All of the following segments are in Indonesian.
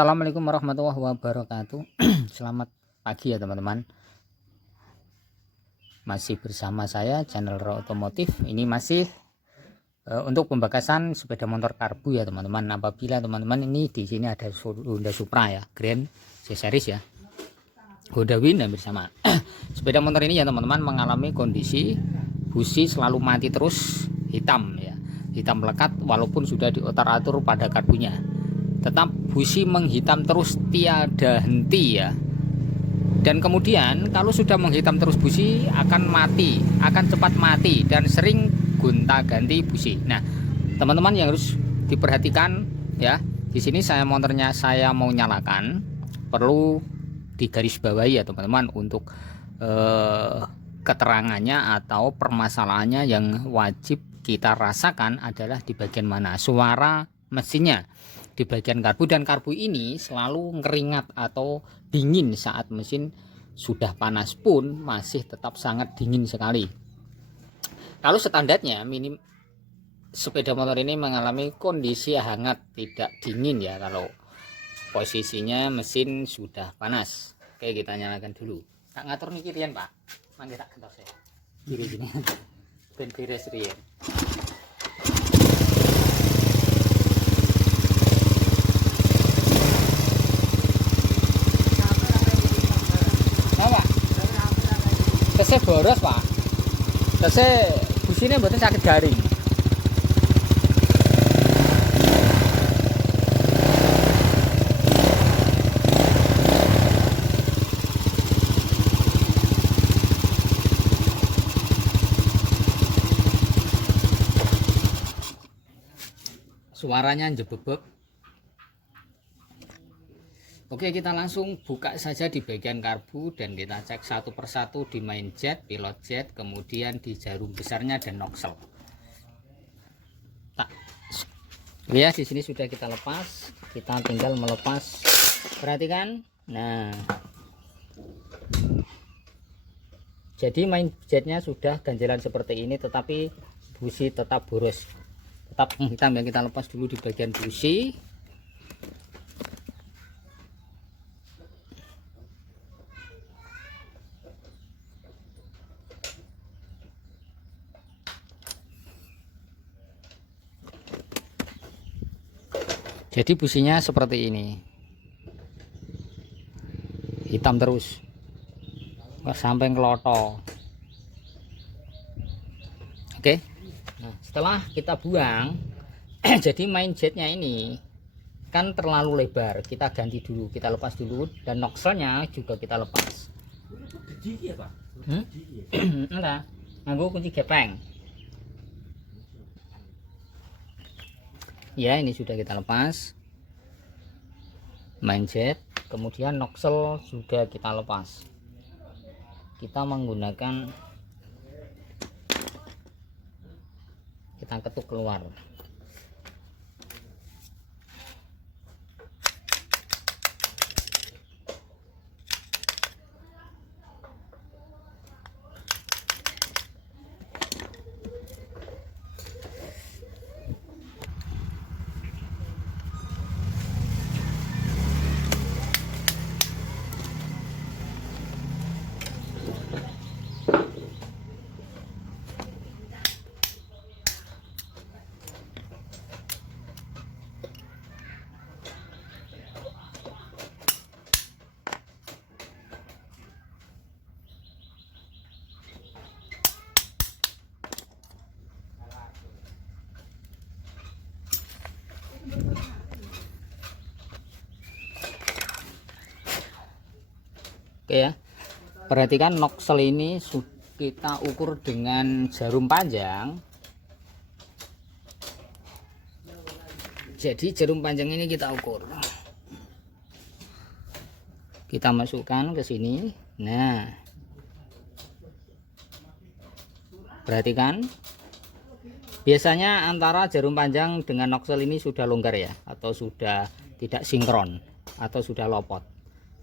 Assalamualaikum warahmatullahi wabarakatuh. Selamat pagi ya teman-teman. Masih bersama saya channel Raw Otomotif. Ini masih untuk pembakasan sepeda motor karbu ya teman-teman. Apabila teman-teman ini di sini ada Honda Supra ya, Grand C Series ya, Honda Win hampir sama. Sepeda motor ini ya teman-teman mengalami kondisi busi selalu mati terus, hitam ya, hitam melekat walaupun sudah diotar-atur pada karbunya. Tetap busi menghitam terus tiada henti ya. Dan kemudian kalau sudah menghitam terus busi akan mati, akan cepat mati dan sering gonta-ganti busi. Nah, teman-teman yang harus diperhatikan ya. Di sini motornya saya mau nyalakan, perlu digarisbawahi ya teman-teman untuk keterangannya atau permasalahannya yang wajib kita rasakan adalah di bagian mana? Suara mesinnya. Di bagian karbu, dan karbu ini selalu ngeringat atau dingin saat mesin sudah panas pun masih tetap sangat dingin sekali. Kalau standarnya minim sepeda motor ini mengalami kondisi hangat tidak dingin ya kalau posisinya mesin sudah panas. Oke, kita nyalakan dulu. Tak ngatur nih kirian Pak, mangga tak kentos ya kiri gini ben beres riyen. Tesnya boros Pak, tesnya busine mboten sakit garing. Suaranya jebebek. Oke, kita langsung buka saja di bagian karbu dan kita cek satu persatu di main jet, pilot jet, kemudian di jarum besarnya dan nozzle. Ya, di sini sudah kita lepas, kita tinggal melepas. Perhatikan. Nah, jadi main jetnya sudah ganjelan seperti ini, tetapi busi tetap boros, tetap hitam ya. Kita lepas dulu di bagian busi. Jadi businya seperti ini, hitam terus sampai ngeloto. Oke, nah setelah kita buang jadi main jetnya ini kan terlalu lebar, kita ganti dulu, kita lepas dulu, dan nozzle-nya juga kita lepas. Enggak, nganggo kunci gepeng. Ya, ini sudah kita lepas main jet, kemudian nozzle juga kita lepas. Kita menggunakan, kita ketuk keluar. Oke ya, perhatikan nozzle ini kita ukur dengan jarum panjang. Jadi jarum panjang ini kita ukur, kita masukkan ke sini. Nah, perhatikan, biasanya antara jarum panjang dengan nozzle ini sudah longgar ya, atau sudah tidak sinkron, atau sudah lopot.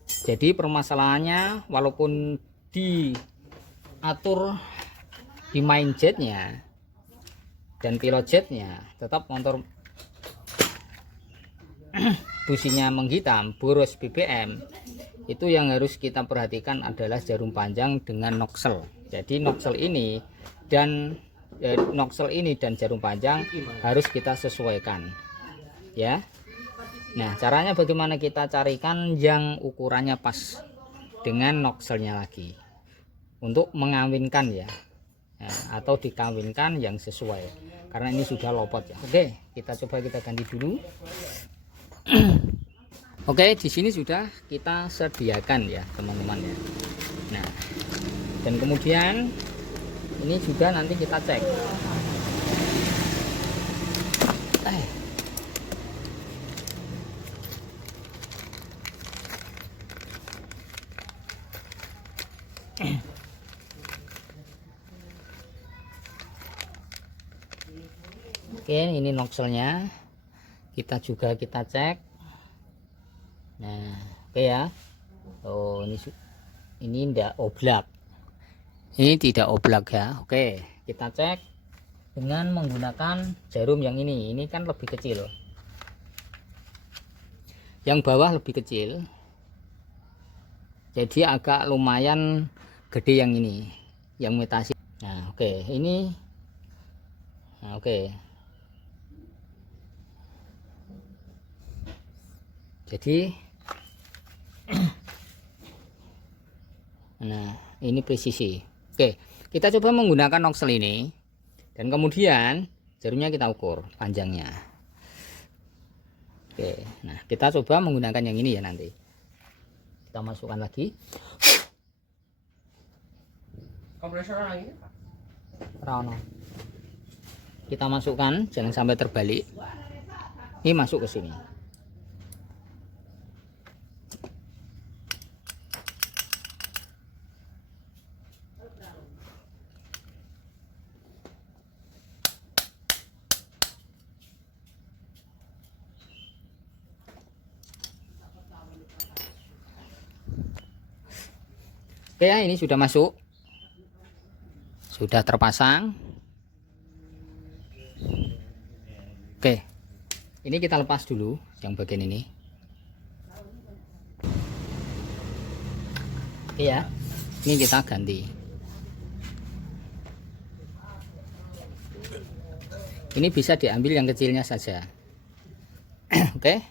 Jadi permasalahannya, walaupun diatur di main jetnya dan pilot jetnya, tetap motor businya menghitam, boros BBM, itu yang harus kita perhatikan adalah jarum panjang dengan noksel. Jadi noksel ini dan jarum panjang harus kita sesuaikan ya. Nah, caranya bagaimana kita carikan yang ukurannya pas dengan nokselnya lagi untuk mengawinkan ya, atau dikawinkan yang sesuai, karena ini sudah lopot ya. Oke, kita coba kita ganti dulu. Oke, di sini sudah kita sediakan ya teman-teman ya. Nah, dan kemudian ini juga nanti kita cek. Oke, ini nokselnya kita cek. Nah, oke ya. Oh, ini tidak oblak. Ini tidak oblak ya. Oke, kita cek dengan menggunakan jarum yang ini. Ini kan lebih kecil. Yang bawah lebih kecil. Jadi agak lumayan gede yang ini, yang metasi. Nah, oke, ini. Nah, oke. Jadi nah, ini presisi. Oke, kita coba menggunakan noksel ini dan kemudian jarumnya kita ukur panjangnya. Oke, nah kita coba menggunakan yang ini ya nanti. Kita masukkan lagi. Kompresor lagi? Rano. Kita masukkan, jangan sampai terbalik. Ini masuk ke sini. Oke ya, ini sudah masuk, sudah terpasang. Oke, ini kita lepas dulu yang bagian ini. Oke ya, ini kita ganti. Ini bisa diambil yang kecilnya saja. Oke,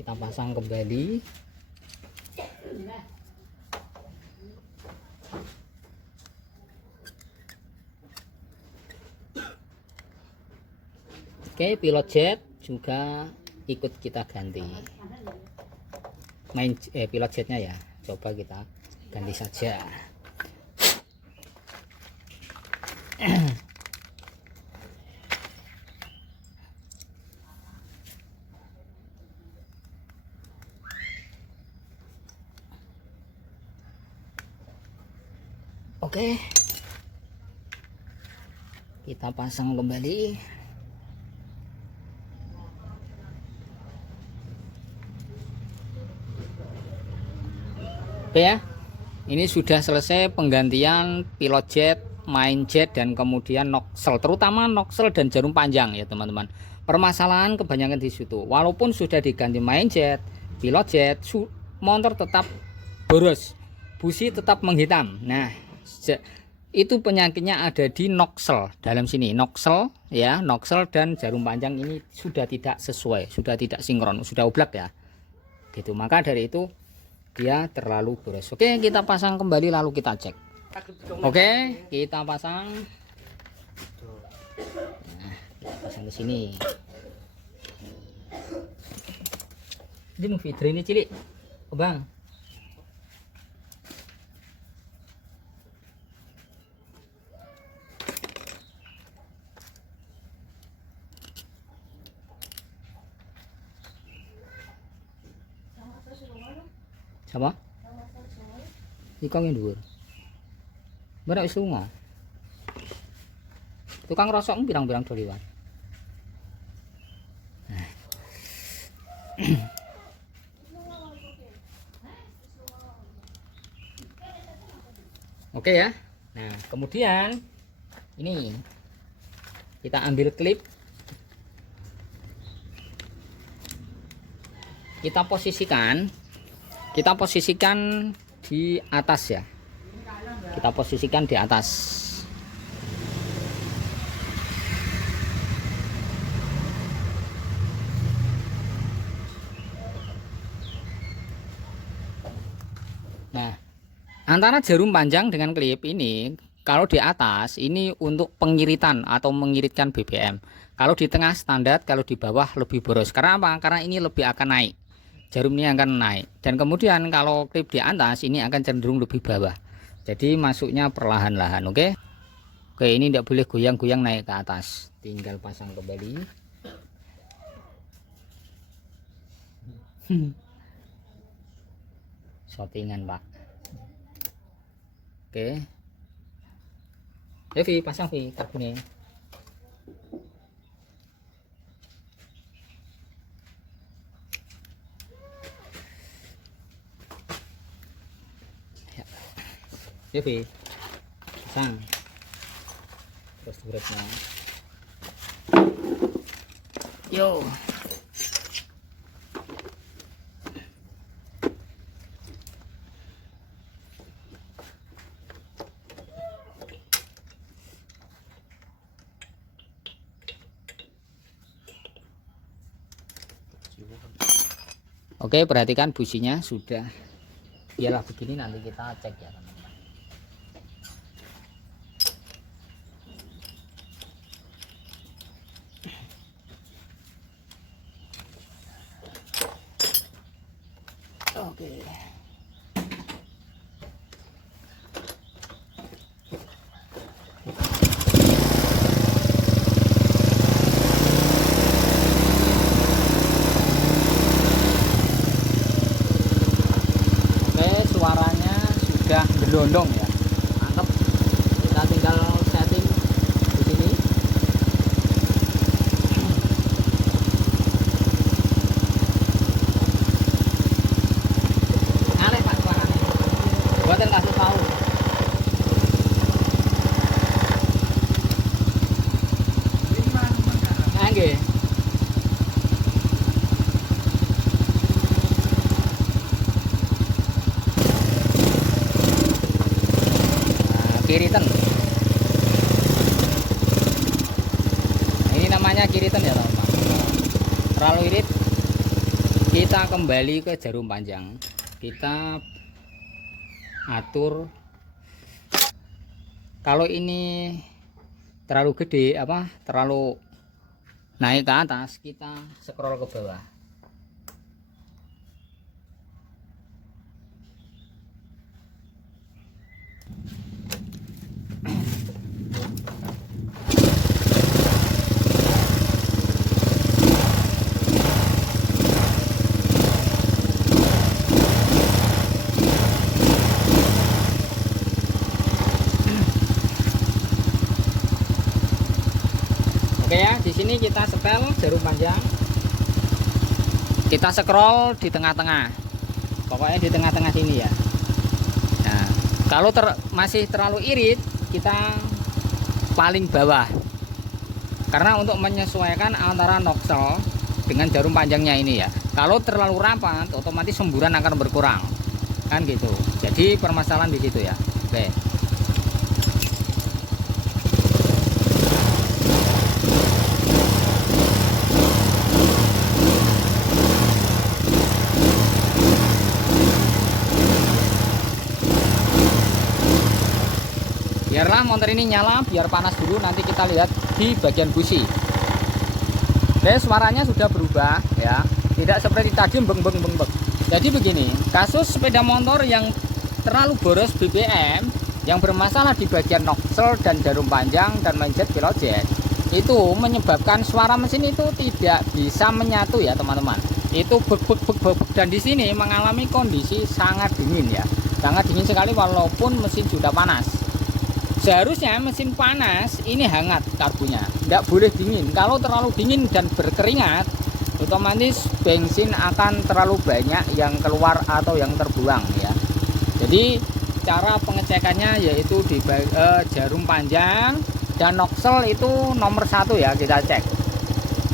kita pasang kembali. Oke, pilot jet juga ikut kita ganti. Pilot jetnya ya, coba kita ganti saja. Oke, kita pasang kembali. Oke ya, ini sudah selesai penggantian pilot jet, main jet, dan kemudian noksel, terutama noksel dan jarum panjang ya teman-teman. Permasalahan kebanyakan di situ. Walaupun sudah diganti main jet, pilot jet, motor tetap boros, busi tetap menghitam. Nah, itu penyakitnya ada di noksel dalam sini. Noksel ya, noksel dan jarum panjang ini sudah tidak sesuai, sudah tidak sinkron, sudah oblak ya. Gitu. Maka dari itu dia terlalu boros. Oke, kita pasang kembali lalu kita cek. Oke, kita pasang. Nah, kita pasang ke sini. Ini mau feeder ini cilik, oh, Bang. Sama? Ikong yang dhuwur. Berak wis lunga. Tukang rosok pirang-pirang do liwat. Oke ya. Nah, kemudian ini kita ambil klip. kita posisikan di atas ya, kita posisikan di atas. Nah, antara jarum panjang dengan klip ini, kalau di atas ini untuk pengiritan atau mengiritkan BBM. Kalau di tengah standar, kalau di bawah lebih boros. Karena apa? Karena ini lebih akan naik. Jarum ini akan naik. Dan kemudian kalau klip di atas ini akan cenderung lebih bawah. Jadi masuknya perlahan-lahan, oke? Oke, ini tidak boleh goyang-goyang naik ke atas. Tinggal pasang kembali. Shottingan, Pak. Oke. Vi, pasang Vi karbonnya. Ya Vi, pasang. Terus durutnya. Yo. Oke, perhatikan businya sudah. Biarlah begini, nanti kita cek ya teman-teman. Oke. Suaranya sudah berlondong ya, mantap. Kita tinggal setting di sini. Aneh Pak suaranya, buatan kasih tahu. Nggih. Kiritan. Ini namanya kiritan ya teman-teman. Terlalu irit, kita kembali ke jarum panjang. Kita atur. Kalau ini terlalu gede terlalu naik ke atas, kita scroll ke bawah. Oke ya, di sini kita setel jarum panjang. Kita scroll di tengah-tengah. Pokoknya di tengah-tengah sini ya. Nah, kalau masih terlalu irit, kita paling bawah. Karena untuk menyesuaikan antara nozzle dengan jarum panjangnya ini ya. Kalau terlalu rapat, otomatis semburan akan berkurang. Kan gitu. Jadi permasalahan di situ ya. Oke. Biarlah motor ini nyala, biar panas dulu, nanti kita lihat di bagian busi. Oke, suaranya sudah berubah ya, tidak seperti tadi beng. Jadi begini, kasus sepeda motor yang terlalu boros BBM, yang bermasalah di bagian nozzle dan jarum panjang dan manjet pilot jet, itu menyebabkan suara mesin itu tidak bisa menyatu ya teman-teman. Itu bek dan di sini mengalami kondisi sangat dingin ya, sangat dingin sekali walaupun mesin sudah panas. Seharusnya mesin panas ini hangat karbunya, tidak boleh dingin. Kalau terlalu dingin dan berkeringat, otomatis bensin akan terlalu banyak yang keluar atau yang terbuang ya. Jadi cara pengecekannya yaitu di jarum panjang dan nozzle itu nomor 1 ya, kita cek.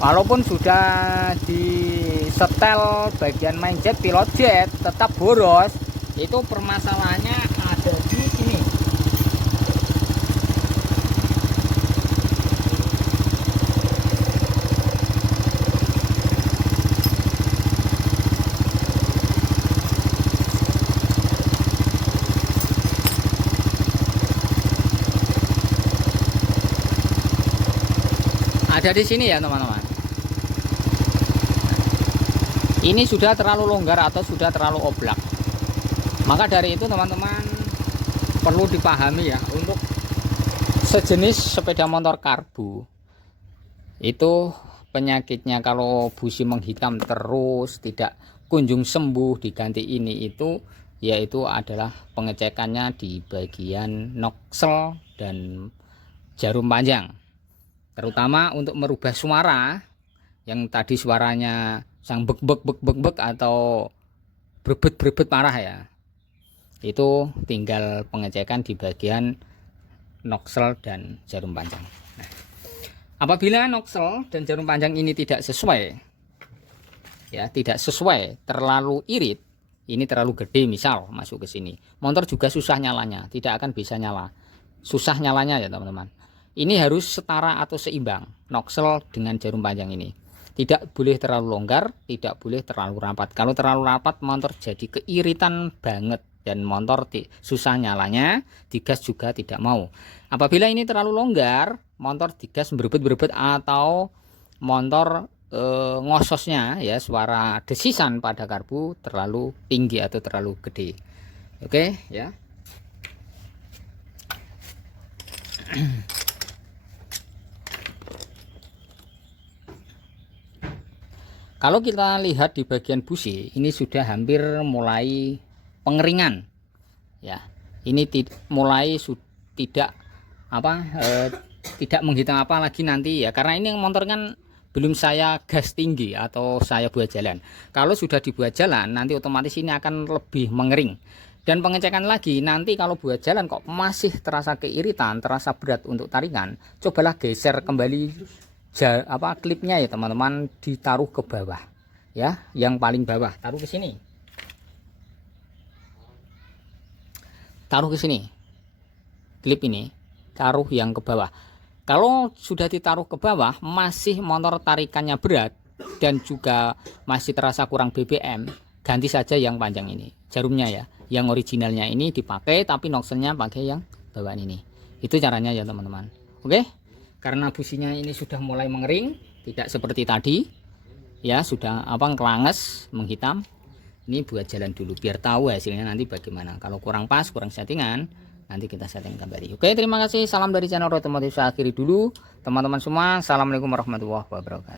Walaupun sudah di setel bagian main jet, pilot jet tetap boros. Itu permasalahannya ada di sini. Ada di sini ya teman-teman. Ini sudah terlalu longgar atau sudah terlalu oblak. Maka dari itu teman-teman perlu dipahami ya, untuk sejenis sepeda motor karbu itu penyakitnya kalau busi menghitam terus tidak kunjung sembuh diganti ini itu, yaitu adalah pengecekannya di bagian noksel dan jarum panjang. Terutama untuk merubah suara yang tadi suaranya sang bek bek bek bek bek atau berbet berbet parah ya, itu tinggal pengecekan di bagian noksel dan jarum panjang. Nah, apabila noksel dan jarum panjang ini tidak sesuai ya, tidak sesuai, terlalu irit, ini terlalu gede misal masuk ke sini, motor juga susah nyalanya, tidak akan bisa nyala, susah nyalanya ya teman-teman. Ini harus setara atau seimbang noksel dengan jarum panjang ini. Tidak boleh terlalu longgar, tidak boleh terlalu rapat. Kalau terlalu rapat motor jadi keiritan banget dan motor susah nyalanya, digas juga tidak mau. Apabila ini terlalu longgar, motor digas berebet-berebet atau motor ngososnya ya, suara desisan pada karbu terlalu tinggi atau terlalu gede. Oke ya. Kalau kita lihat di bagian busi, ini sudah hampir mulai pengeringan ya. Ini mulai tidak tidak menghitam apa lagi nanti ya, karena ini motor kan belum saya gas tinggi atau saya buat jalan. Kalau sudah dibuat jalan nanti otomatis ini akan lebih mengering. Dan pengecekan lagi nanti kalau buat jalan kok masih terasa keiritan, terasa berat untuk tarikan, cobalah geser kembali klipnya ya teman-teman, ditaruh ke bawah ya, yang paling bawah taruh ke sini, taruh ke sini, klip ini taruh yang ke bawah. Kalau sudah ditaruh ke bawah masih motor tarikannya berat dan juga masih terasa kurang BBM, ganti saja yang panjang ini jarumnya ya, yang originalnya ini dipakai tapi nokselnya pakai yang bawaan ini. Itu caranya ya teman-teman. Oke, karena businya ini sudah mulai mengering, tidak seperti tadi ya, sudah kelanges menghitam. Ini buat jalan dulu biar tahu hasilnya nanti bagaimana. Kalau kurang pas, kurang settingan, nanti kita setting kembali. Oke, terima kasih, salam dari channel otomotif. Saya akhiri dulu teman-teman semua. Assalamualaikum warahmatullahi wabarakatuh.